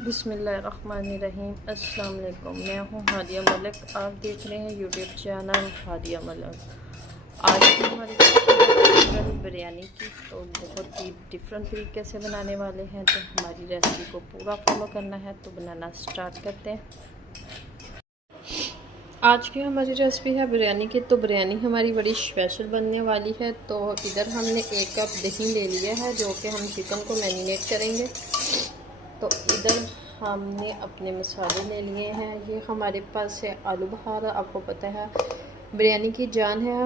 बिस्मिल्लाहिर्रहमानिर्रहीम। अस्सलाम वालेकुम। मैं हूँ हादिया मलिक, आप देख रहे हैं यूट्यूब चैनल हादिया मलिक। आज की हमारी चिकन बिरयानी की तो बहुत ही डिफरेंट तरीके से बनाने वाले हैं, तो हमारी रेसिपी को पूरा फॉलो करना है। तो बनाना स्टार्ट करते हैं। आज की हमारी रेसिपी है बिरयानी की। तो बिरयानी हमारी बड़ी स्पेशल बनने वाली है। तो इधर हमने 1 कप दही ले लिया है, जो कि हम चिकन को मैरिनेट करेंगे। तो इधर हमने अपने मसाले ले लिए हैं। ये हमारे पास है आलू बहारा, आपको पता है बिरयानी की जान है।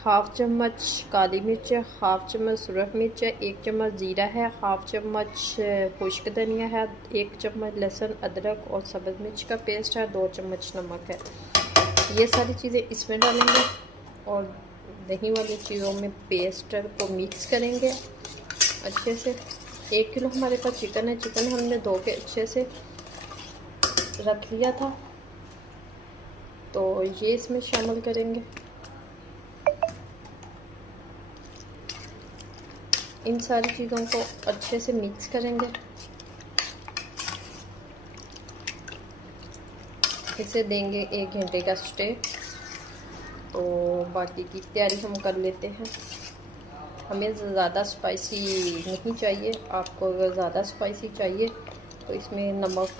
1/2 चम्मच काली मिर्च है, 1/2 चम्मच सुरख मिर्च है, 1 चम्मच ज़ीरा है, 1/2 चम्मच खुश्क धनिया है, 1 चम्मच लहसुन अदरक और सब्ज़ मिर्च का पेस्ट है, 2 चम्मच नमक है। ये सारी चीज़ें इसमें डालेंगे और दही वाली चीज़ों में पेस्ट को मिक्स करेंगे अच्छे से। 1 किलो हमारे पास चिकन है। चिकन हमने धो के अच्छे से रख लिया था, तो ये इसमें शामिल करेंगे। इन सारी चीज़ों को अच्छे से मिक्स करेंगे। इसे देंगे 1 घंटे का स्टे। तो बाकी की तैयारी हम कर लेते हैं। हमें ज़्यादा स्पाइसी नहीं चाहिए। आपको अगर ज़्यादा स्पाइसी चाहिए तो इसमें नमक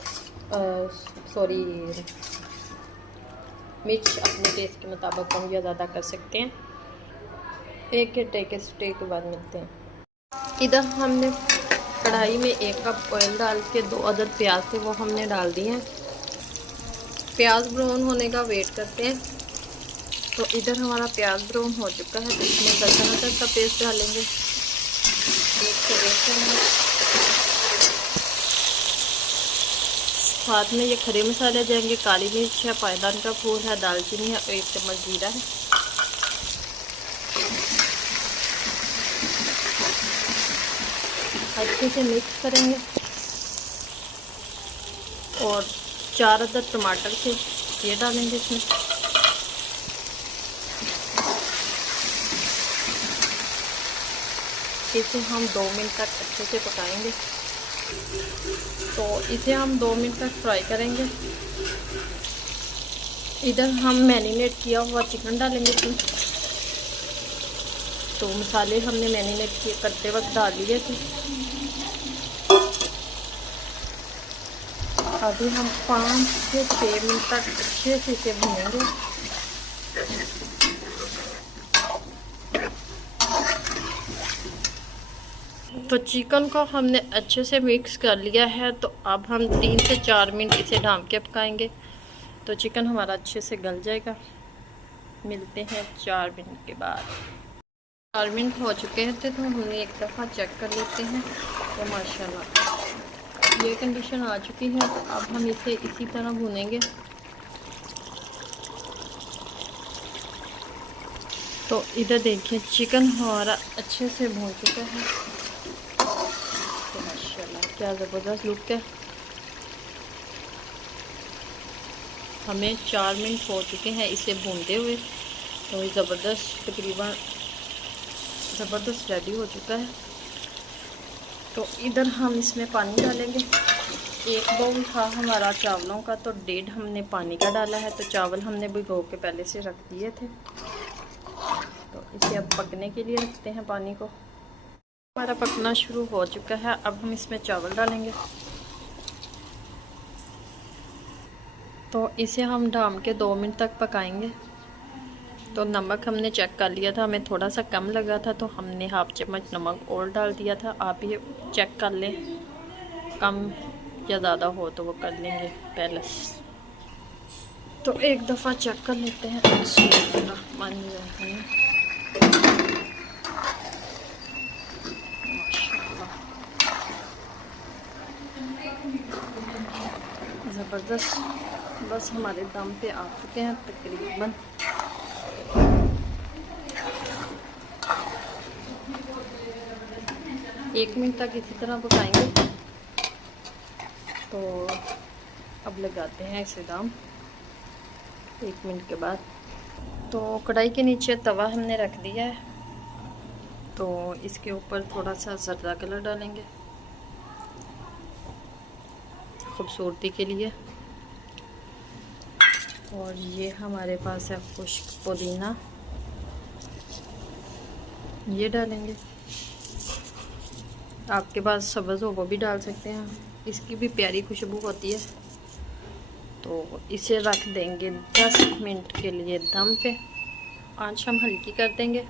मिर्च अपने टेस्ट के मुताबिक कम या ज़्यादा कर सकते हैं। 1 घंटे के स्टे के बाद मिलते हैं। इधर हमने कढ़ाई में 1 कप ऑयल डाल के 2 अदद प्याज थे वो हमने डाल दिए हैं। प्याज ब्राउन होने का वेट करते हैं। तो इधर हमारा प्याज ब्राउन हो चुका है, तो इसमें लहसुन अदरक का पेस्ट डालेंगे 1 से 1 चम्मच। साथ में ये खड़े मसाले जाएंगे, काली मिर्च है, पायदान का फूल है, दालचीनी है और 1 चम्मच जीरा है। अच्छे से मिक्स करेंगे और 4 अदद टमाटर थे ये डालेंगे इसमें। इसे हम 2 मिनट तक अच्छे से पकाएंगे। तो इसे हम 2 मिनट तक फ्राई करेंगे। इधर हम मैरिनेट किया हुआ चिकन डालेंगे इसमें। तो मसाले हमने मैरिनेट करते वक्त डाल लिए थे। अभी हम 5 से 6 मिनट तक अच्छे से इसे भूनेंगे। तो चिकन को हमने अच्छे से मिक्स कर लिया है। तो अब हम 3 से 4 मिनट इसे ढाँप के पकाएंगे, तो चिकन हमारा अच्छे से गल जाएगा। मिलते हैं 4 मिनट के बाद। 4 मिनट हो चुके हैं, तो हमने एक दफ़ा चेक कर लेते हैं। तो माशाल्लाह ये कंडीशन आ चुकी है। तो अब हम इसे इसी तरह भूनेंगे। तो इधर देखिए चिकन हमारा अच्छे से भून चुका है। तो माशाल्लाह क्या ज़बरदस्त लुक है। हमें 4 मिनट हो चुके हैं इसे भूनते हुए। तो ये तकरीबन ज़बरदस्त रेडी हो चुका है। तो इधर हम इसमें पानी डालेंगे। 1 बाउल था हमारा चावलों का, तो 1.5 हमने पानी का डाला है। तो चावल हमने भिगो के पहले से रख दिए थे। तो इसे अब पकने के लिए रखते हैं पानी को। हमारा पकना शुरू हो चुका है। अब हम इसमें चावल डालेंगे। तो इसे हम ढाँप के 2 मिनट तक पकाएंगे। तो नमक हमने चेक कर लिया था, हमें थोड़ा सा कम लगा था, तो हमने 1/2 चम्मच नमक और डाल दिया था। आप ये चेक कर लें, कम या ज़्यादा हो तो वो कर लेंगे पहले। तो एक दफ़ा चेक कर लेते हैं। ज़बरदस्त, बस हमारे दम पे आ चुके हैं तकरीबन। एक मिनट तक इसी तरह पकाएंगे। तो अब लगाते हैं इसे दम 1 मिनट के बाद। तो कढ़ाई के नीचे तवा हमने रख दिया है। तो इसके ऊपर थोड़ा सा ज़र्दा कलर डालेंगे। खूबसूरती के लिए। और ये हमारे पास है खुश्क पुदीना, ये डालेंगे। आपके पास सब्ज़ हो वो भी डाल सकते हैं, इसकी भी प्यारी खुशबू होती है। तो इसे रख देंगे 10 मिनट के लिए दम पे। आंच हम हल्की कर देंगे।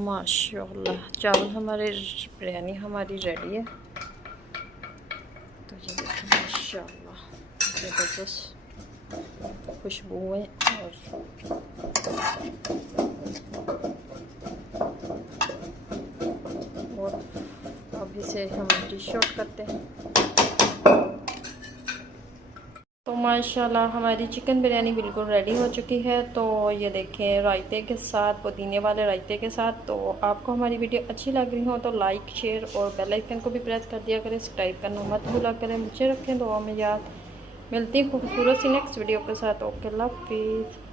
माशाल्लाह चावल हमारे, बिरयानी हमारी रेडी है। तो ये देखिए माशाल्लाह ज़बरदस्त खुशबू है। और अब इसे हम डिश आउट करते हैं। तो माशाल्लाह हमारी चिकन बिरयानी बिल्कुल रेडी हो चुकी है। तो ये देखें रायते के साथ, पुदीने वाले रायते के साथ। तो आपको हमारी वीडियो अच्छी लग रही हो तो लाइक, शेयर और बेल आइकन को भी प्रेस कर दिया करें। सब्सक्राइब करना मत भूला करें। मुझे रखें दुआ में याद। मिलती खूबसूरत सी नेक्स्ट वीडियो के साथ। ओके, अल्लाह हाफिज़।